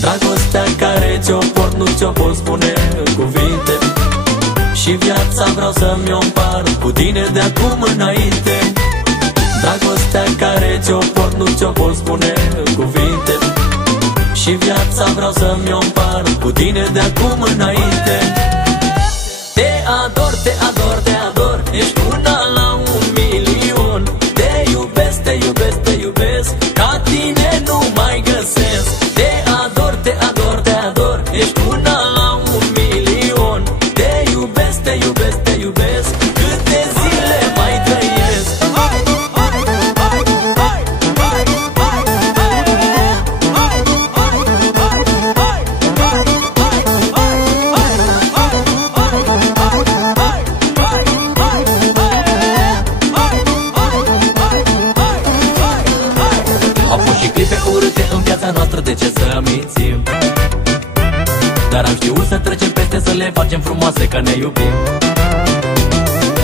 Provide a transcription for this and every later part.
Dragostea care ți-o port nu ți-o pot spune în cuvinte, și viața vreau să-mi o împart cu tine de acum înainte. Dragostea care ți-o port nu ți-o pot spune în cuvinte, și viața vreau să-mi o împart cu tine de acum înainte. Te ador, te ador, te ador, ești una la 1.000.000. Te iubesc, te iubesc, te iubesc, ca tine nu mai găsesc. Te ador, te ador, te ador, ești una la 1.000.000. Te iubesc, te iubesc, te iubesc, câte zile mai trăiesc. Au fost și clipe urâte în viața noastră, de ce să mințim? Dar am știut să trecem peste, să le facem frumoase, că ne iubim.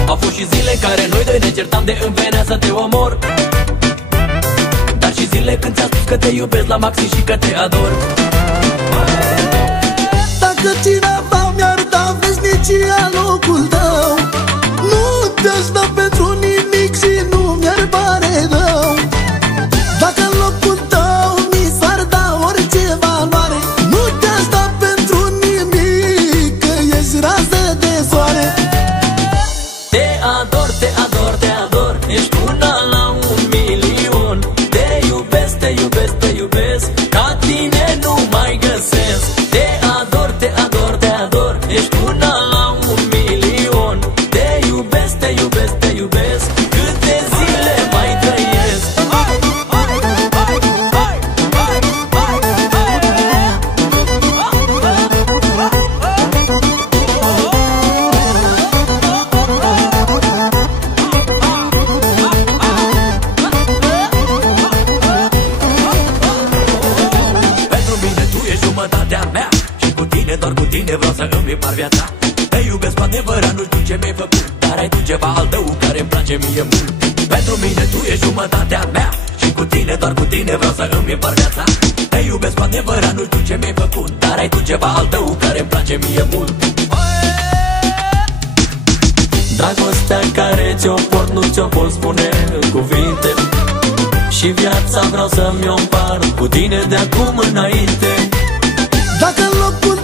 Au fost și zile care noi doi ne certam, de îmi venea să te omor. Dar și zile când ți-am spus că te iubesc la maxim și că te ador. Dacă cineva mi-ar da veșnicia locul tău, nu te-aș da pentru nimic și nu mi-ar pare rău. Dacă în locul tău mi s-ar da orice valoare, nu te-aș da pentru nimic, că ești rază de soare. Te ador, te ador, te ador, ești una la 1.000.000. Te iubesc, te iubesc, te iubesc, ca tine nu mai găsesc. Te ador, te ador, te ador, ești una la 1.000.000. Te iubesc, te iubesc, te iubesc, câte zile mai trăiesc. Pentru mine tu ești jumătatea mea, și cu tine, doar cu tine vreau să îmi par viața. Te iubesc cu adevărat, nu știu ce mi-ai făcut, dar ai tu ceva al tău care îmi place mie mult. Pentru mine tu ești jumătatea mea, și cu tine, doar cu tine vreau să îmi par viața. Te iubesc cu adevărat, nu știu ce mi-ai făcut, dar ai tu ceva al tău care îmi place mie mult. Dragostea care ți-o port nu ți-o pot spune în cuvinte, și viața vreau să-mi o împart cu tine de acum înainte. Dacă în locul